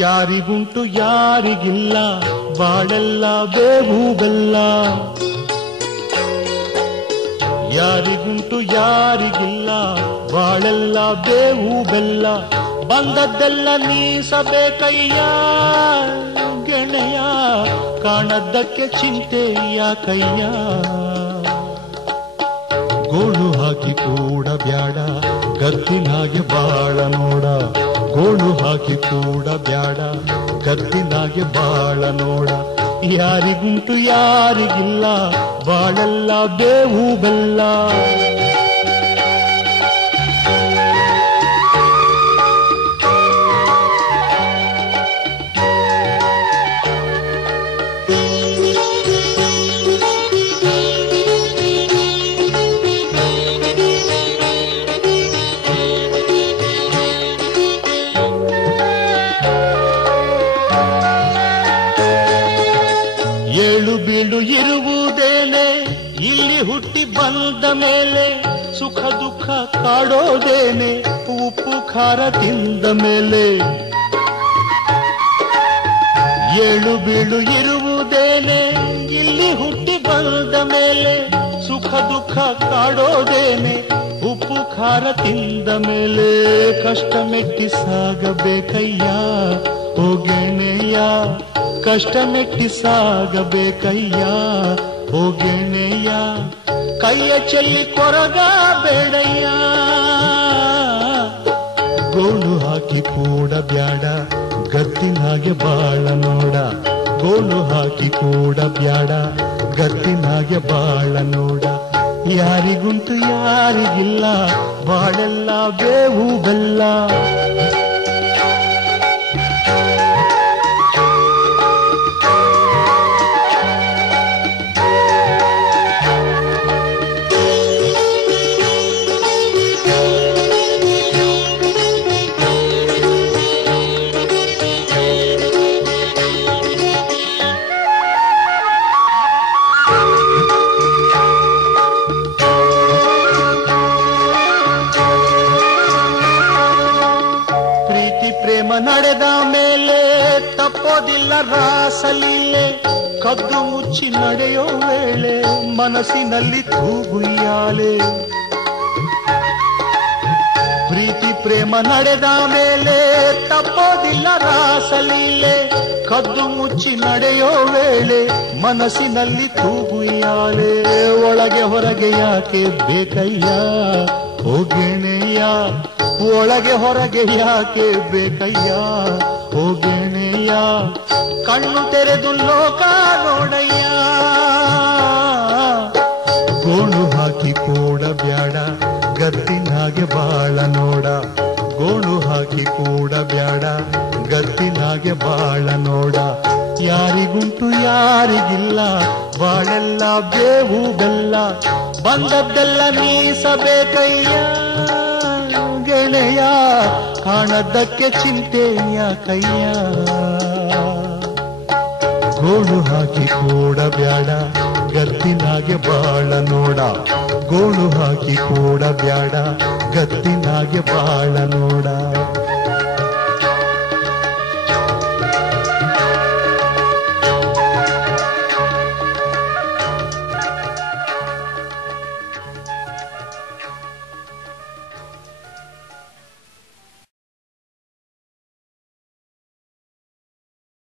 ಯಾರಿಗುಂಟು ಯಾರಿಗಿಲ್ಲ ಬಾಳೆಲ್ಲ ಬೇವು ಬೆಲ್ಲ. ಯಾರಿಗುಂಟು ಯಾರಿಗಿಲ್ಲ ಬಾಳೆಲ್ಲ ಬೇವು ಬೆಲ್ಲ. ಬಂದದ್ದೆಲ್ಲ ನೀಸಬೇಕಯ್ಯ ಗೆಳೆಯ, ಕಾಣದ್ದಕ್ಕೆ ಚಿಂತೆಯ ಕಯ್ಯ. ಗೋಳು ಹಾಕಿ ಕೂಡ ಬ್ಯಾಡ ಗದ್ದಿನಾಗೆ ಬಾಳ ನೋಡ. ಗೋಳು ಹಾಕಿ ಕೂಡ ಬ್ಯಾಡ ಗದ್ದಿನಾಗೆ ಬಾಳ ನೋಡ. ಯಾರಿಗುಂಟು ಯಾರಿಗಿಲ್ಲ ಬಾಳೆಲ್ಲ ಬೇವು ಬೆಲ್ಲ. ಏಳು ಬೀಳು ಇರುವುದೇನೆ ಇಲ್ಲಿ ಹುಟ್ಟಿ ಬಂದ ಮೇಲೆ. ಸುಖ ದುಃಖ ಕಾಡೋದೇನೆ ಉಪ್ಪು ಖಾರ ತಿಂದ ಮೇಲೆ. ಏಳು ಬೀಳು ಇರುವುದೇನೆ ಇಲ್ಲಿ ಹುಟ್ಟಿ ಬಂದ ಮೇಲೆ. ಸುಖ ದುಃಖ ಕಾಡೋದೇನೆ ಉಪ್ಪು ಖಾರ ತಿಂದ ಮೇಲೆ. ಕಷ್ಟ ಮೆಟ್ಟಿ ಸಾಗಬೇಕಯ್ಯ ಓ ಗೆಳೆಯ, ಕಷ್ಟ ಮೆಟ್ಟಿ ಸಾಗಬೇಕಯ್ಯ ಓ ಗೆಳೆಯ. ಕೈಯ ಚೆಲ್ಲಿ ಕೊರಗ ಬೇಡಯ್ಯ. ಗೋಳು ಹಾಕಿ ಕೂಡ ಬ್ಯಾಡ ಗದ್ದಿನಾಗೆ ಬಾಳ ನೋಡ. ಗೋಳು ಹಾಕಿ ಕೂಡ ಬ್ಯಾಡ ಗದ್ದಿನಾಗೆ ಬಾಳ ನೋಡ. ಯಾರಿಗುಂಟು ಯಾರಿಗಿಲ್ಲ ಬಾಳೆಲ್ಲ ಬೇವು ಬೆಲ್ಲ. ಪ್ರೇಮ ನಡೆದ ಮೇಲೆ ತಪ್ಪೋದಿಲ್ಲ ರಾಸಲೀಲೆ. ಕದ್ದು ಮುಚ್ಚಿ ನಡೆಯೋ ವೇಳೆ ಮನಸ್ಸಿನಲ್ಲಿ ತೂಗುಯ್ಯಾಲೆ. ಪ್ರೀತಿ ಪ್ರೇಮ ನಡೆದ ಮೇಲೆ ತಪ್ಪೋದಿಲ್ಲ ರಾಸಲೀಲೆ. ಕದ್ದು ಮುಚ್ಚಿ ನಡೆಯೋ ವೇಳೆ ಮನಸ್ಸಿನಲ್ಲಿ ತೂಗುಯ್ಯಾಲೆ. ಒಳಗೆ ಹೊರಗೆ ಯಾಕೆ ಬೇಕಯ್ಯ ಓ ಗೆಳೆಯ, ಒಳಗೆ ಹೊರಗೆ ಯಾಕೆ ಬೇಕಯ್ಯ ಓ ಗೆಳೆಯ. ಕಣ್ಣು ತೆರೆದು ಲೋಕ ನೋಡಯ್ಯ. ಗೋಳು ಹಾಕಿ ಕೂಡ ಬ್ಯಾಡ ಗದ್ದಿನಾಗೆ ಬಾಳ ನೋಡ. ಗೋಳು ಹಾಕಿ ಕೂಡ ಬ್ಯಾಡ ಗದ್ದಿನಾಗೆ ಬಾಳ ನೋಡ. ಯಾರಿಗುಂಟು ಯಾರಿಗಿಲ್ಲ ಬಾಳೆಲ್ಲ ಬೇವು ಬೆಲ್ಲ. ಬಂದದ್ದೆಲ್ಲ ನೀಸಬೇಕಯ್ಯ ಗೆಳೆಯ, ಕಾಣದ್ದಕ್ಕೆ ಚಿಂತೆಯ ಕಯ್ಯ. ಗೋಳು ಹಾಕಿ ಕೂಡ ಬ್ಯಾಡ ಗದ್ದಿನಾಗೆ ಬಾಳ ನೋಡ. ಗೋಳು ಹಾಕಿ ಕೂಡ ಬ್ಯಾಡ ಗದ್ದಿನಾಗೆ ಬಾಳ ನೋಡ.